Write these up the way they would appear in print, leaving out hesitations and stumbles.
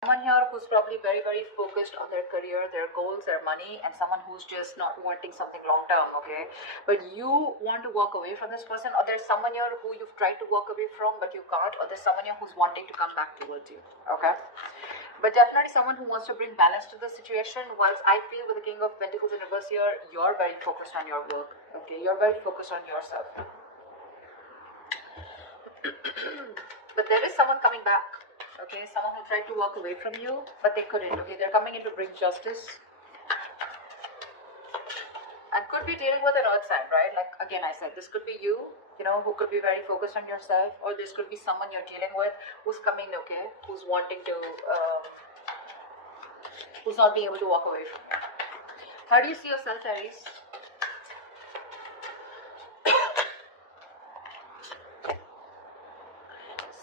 Someone here who's probably very, very focused on their career, their goals, their money, and someone who's just not wanting something long term, okay? But you want to walk away from this person, or there's someone here who you've tried to walk away from, but you can't, or there's someone here who's wanting to come back towards you, okay? But definitely someone who wants to bring balance to the situation. Whilst I feel with the King of Pentacles in reverse here, you're very focused on your work, okay? You're very focused on yourself. But there is someone coming back. Okay, someone who tried to walk away from you, but they couldn't. Okay, they're coming in to bring justice. And could be dealing with an earth sign, right? Like, again, I said, this could be you, who could be very focused on yourself, or this could be someone you're dealing with who's coming, okay, who's wanting to, who's not being able to walk away from you. How do you see yourself, Aries?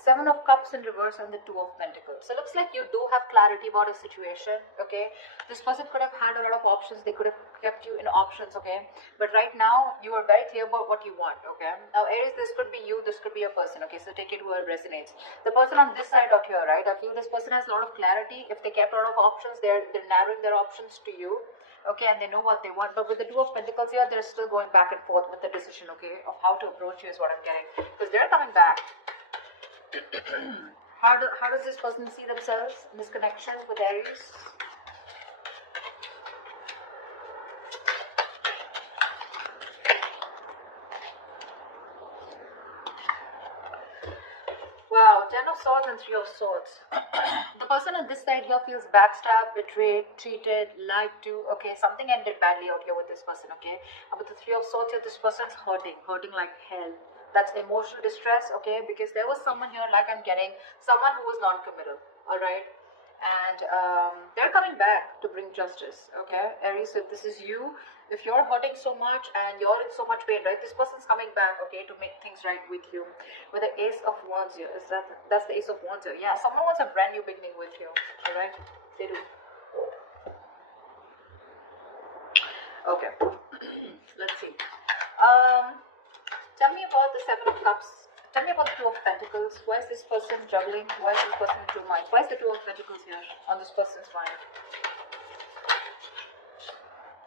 Seven of Cups in reverse and the Two of Pentacles. So it looks like you do have clarity about a situation, okay? This person could have had a lot of options. They could have kept you in options, okay? But right now, you are very clear about what you want, okay? Now, Aries, this could be you. This could be a person, okay? So take it where it resonates. The person on this side out here, right? I feel this person has a lot of clarity. If they kept a lot of options, they're narrowing their options to you. Okay, and they know what they want. But with the Two of Pentacles here, they're still going back and forth with the decision, okay, of how to approach you is what I'm getting. Because they're coming back. How does this person see themselves in this connection with Aries? Wow, Ten of Swords and Three of Swords. The person on this side here feels backstabbed, betrayed, cheated, lied to. Okay, something ended badly out here with this person, okay? And with the Three of Swords here, this person's hurting like hell. That's emotional distress, okay? Because there was someone here, like I'm getting, someone who was non-committal, all right? And they're coming back to bring justice, okay? Aries, if this is you, if you're hurting so much and you're in so much pain, right? This person's coming back, okay, to make things right with you. With the Ace of Wands here, that's the Ace of Wands here. Yeah, someone wants a brand new beginning with you, all right? They do. Okay, let's see. Tell me about the Seven of Cups. Tell me about the Two of Pentacles. Why is this person juggling? Why is this person in two minds? Why is the Two of Pentacles here on this person's mind?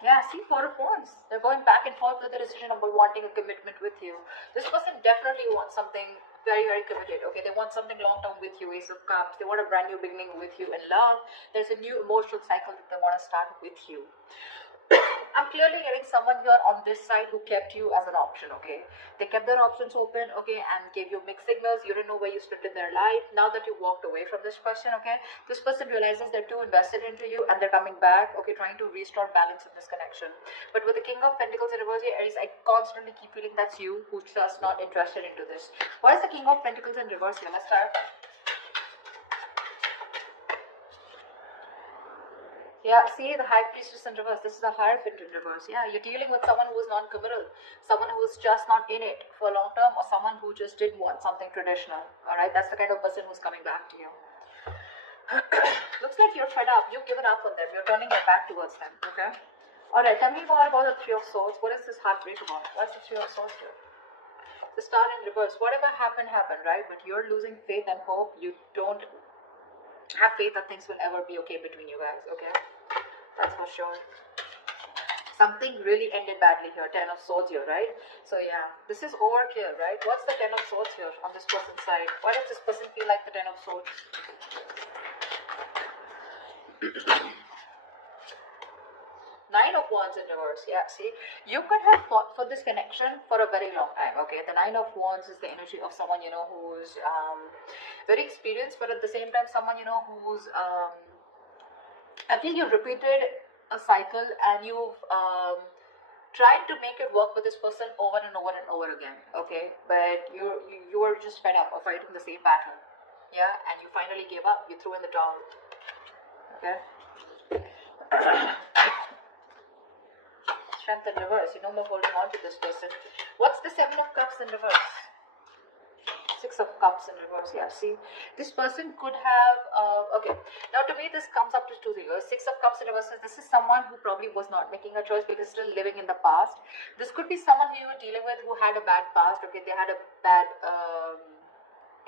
Yeah, see, Four of Wands. They're going back and forth with the decision about wanting a commitment with you. This person definitely wants something very, very committed. Okay, they want something long-term with you, Ace of Cups. They want a brand new beginning with you in love. There's a new emotional cycle that they want to start with you. I'm clearly getting someone here on this side who kept you as an option, okay? They kept their options open, okay, and gave you mixed signals. You didn't know where you stood in their life. Now that you walked away from this person, okay, this person realizes they're too invested into you and they're coming back, okay, trying to restore balance in this connection. But with the King of Pentacles in reverse here, Aries, I constantly keep feeling that's you who's just not interested into this. Why is the King of Pentacles in reverse here? Let's start. Yeah, see the High Priestess in reverse. This is the Hierophant in reverse. Yeah, you're dealing with someone who is non-committal, someone who is just not in it for long term, or someone who just did want something traditional. All right, that's the kind of person who's coming back to you. Looks like you're fed up. You've given up on them. You're turning your back towards them. Okay. All right. Tell me more about the Three of Swords. What is this heartbreak about? What's the Three of Swords here? The Star in reverse. Whatever happened, right? But you're losing faith and hope. You don't have faith that things will ever be okay between you guys, okay? That's for sure. Something really ended badly here. Ten of Swords here, right? So yeah, this is over here, right? What's the Ten of Swords here on this person's side? Why does this person feel like the Ten of Swords? Nine of Wands in reverse. Yeah, see, you could have fought for this connection for a very long time, okay? The Nine of Wands is the energy of someone, who's very experienced, but at the same time, someone, who's, I feel you repeated a cycle and you've tried to make it work with this person over and over and over again, okay? But you were just fed up of fighting the same pattern, yeah? And you finally gave up. You threw in the towel, okay? Strength in reverse. You're no more holding on to this person. What's the Seven of Cups in reverse? Six of Cups in reverse. Yeah, see, this person could have okay, now to me this comes up to two figures. Six of Cups in reverse. This is someone who probably was not making a choice because still living in the past. This could be someone who you were dealing with who had a bad past. Okay, they had a bad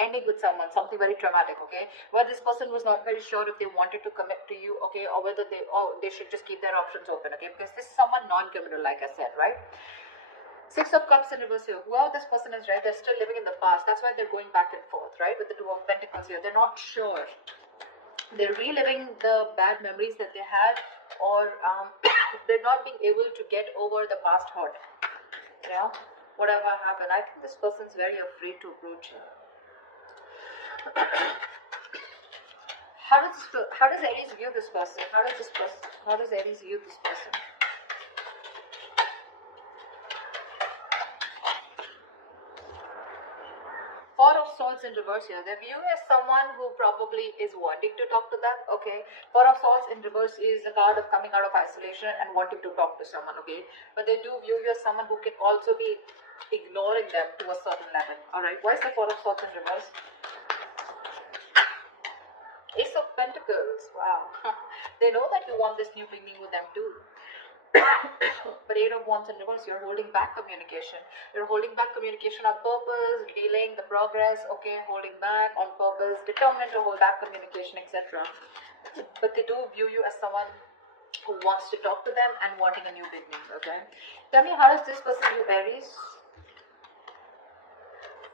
ending with someone, something very traumatic, okay, where this person was not very sure if they wanted to commit to you, okay, or whether they should just keep their options open, okay, because this is someone non-committal, like I said, right? Six of Cups in reverse here. Whoever this person is, right, they're still living in the past. That's why they're going back and forth, right, with the Two of Pentacles here. They're not sure. They're reliving the bad memories that they had, or they're not being able to get over the past hurt. Yeah, whatever happened. I think this person's very afraid to approach you. How does Aries view this person? How does Aries view this person? Four of Swords in reverse here. They view you as someone who probably is wanting to talk to them, okay? Four of Swords in reverse is a card of coming out of isolation and wanting to talk to someone, okay? But they do view you as someone who can also be ignoring them to a certain level, alright? Why is the Four of Swords in reverse? Ace of Pentacles, wow. They know that you want this new beginning with them too. But Eight of Wands in reverse, you're holding back communication. You're holding back communication on purpose, delaying the progress, okay, holding back on purpose, determined to hold back communication, etc. But they do view you as someone who wants to talk to them and wanting a new beginning, okay? Tell me, how does this person view Aries?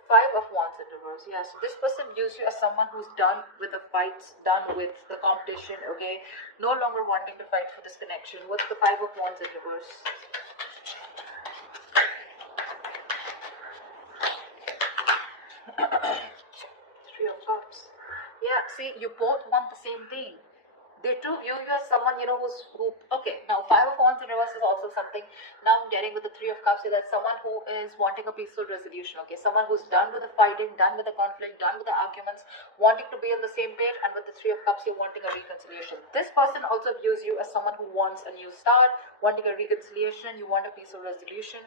Five of Wands in reverse. Yeah, so this person views you as someone who's done with the fights, done with the competition, okay? No longer wanting to fight for this connection. What's the Five of Wands in reverse? Three of Cups. Yeah, see, you both want the same thing. They do view you as someone, okay, now Five of Wands in reverse is also something. Now I'm getting with the Three of Cups, so that's someone who is wanting a peaceful resolution, okay, someone who's done with the fighting, done with the conflict, done with the arguments, wanting to be on the same page, and with the Three of Cups, you're wanting a reconciliation. This person also views you as someone who wants a new start, wanting a reconciliation, you want a peaceful resolution.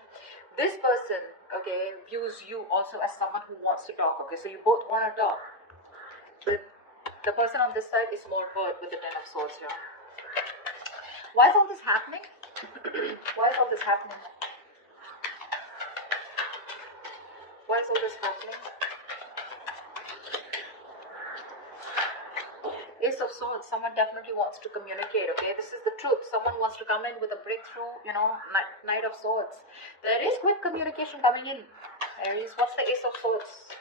This person, okay, views you also as someone who wants to talk, okay, so you both want to talk. But the person on this side is more hurt with the Ten of Swords here. Why is all this happening? Why is all this happening? Why is all this happening? Ace of Swords, someone definitely wants to communicate, okay? This is the truth. Someone wants to come in with a breakthrough, Knight of Swords. There is quick communication coming in. Aries, what's the Ace of Swords?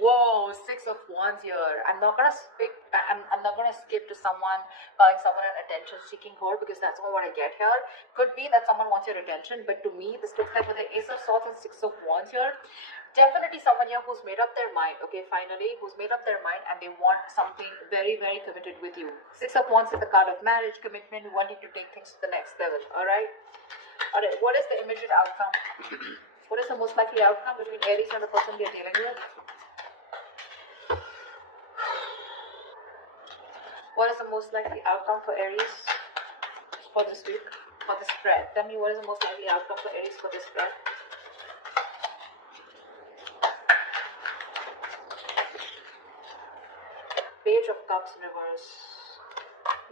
Whoa, Six of Wands here. I'm not gonna skip to someone calling someone an attention-seeking whore, because that's not what I get here. Could be that someone wants your attention, but to me, this looks like with the Ace of Swords and Six of Wands here, definitely someone here who's made up their mind, okay, finally, who's made up their mind and they want something very, very committed with you. Six of Wands is the card of marriage, commitment, wanting to take things to the next level, alright? Alright, what is the immediate outcome? What is the most likely outcome between Aries and the person you're dealing with? What is the most likely outcome for Aries for this week, for the spread? Tell me, what is the most likely outcome for Aries for this spread? Page of Cups in reverse.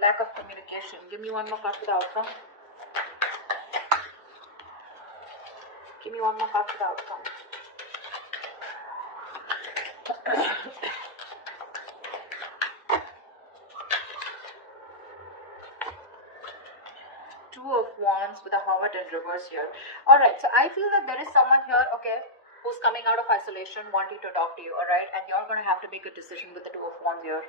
Lack of communication. Give me one more card for the outcome. Give me one more card for the outcome. Two of Wands with a Hermit in reverse here. Alright, so I feel that there is someone here, okay, who's coming out of isolation, wanting to talk to you, alright, and you're going to have to make a decision with the Two of Wands here.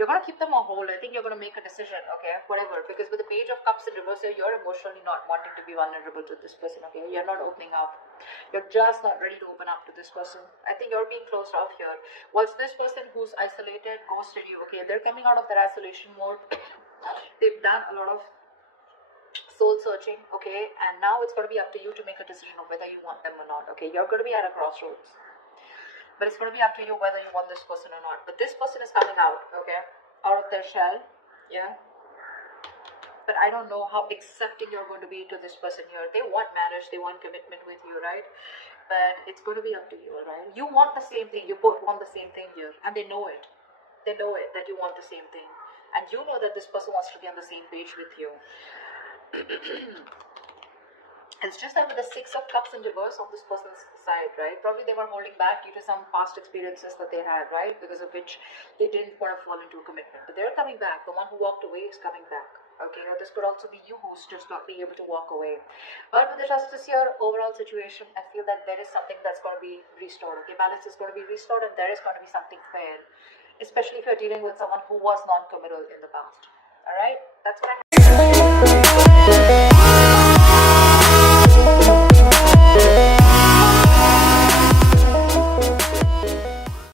You're going to keep them on hold. I think you're going to make a decision, okay, whatever, because with the Page of Cups in reverse here, you're emotionally not wanting to be vulnerable to this person, okay, you're not opening up. You're just not ready to open up to this person. I think you're being closed off here. Whilst this person who's isolated, ghosted you, okay, they're coming out of their isolation mode. They've done a lot of soul searching, okay, and now it's going to be up to you to make a decision of whether you want them or not, okay. You're going to be at a crossroads, but it's going to be up to you whether you want this person or not. But this person is coming out, okay, out of their shell, yeah, but I don't know how accepting you're going to be to this person here. They want marriage, they want commitment with you, right? But it's going to be up to you, alright? You want the same thing, you both want the same thing here, and they know it that you want the same thing, and you know that this person wants to be on the same page with you. It's just that with the Six of Cups in reverse of this person's side, right? Probably they were holding back due to some past experiences that they had, right? Because of which they didn't want to fall into a commitment. But they're coming back. The one who walked away is coming back. Okay, or this could also be you who's just not being able to walk away. But with the Justice here, overall situation, I feel that there is something that's going to be restored. Okay, balance is going to be restored and there is going to be something fair. Especially if you're dealing with someone who was non-committal in the past. Alright, that's what I have.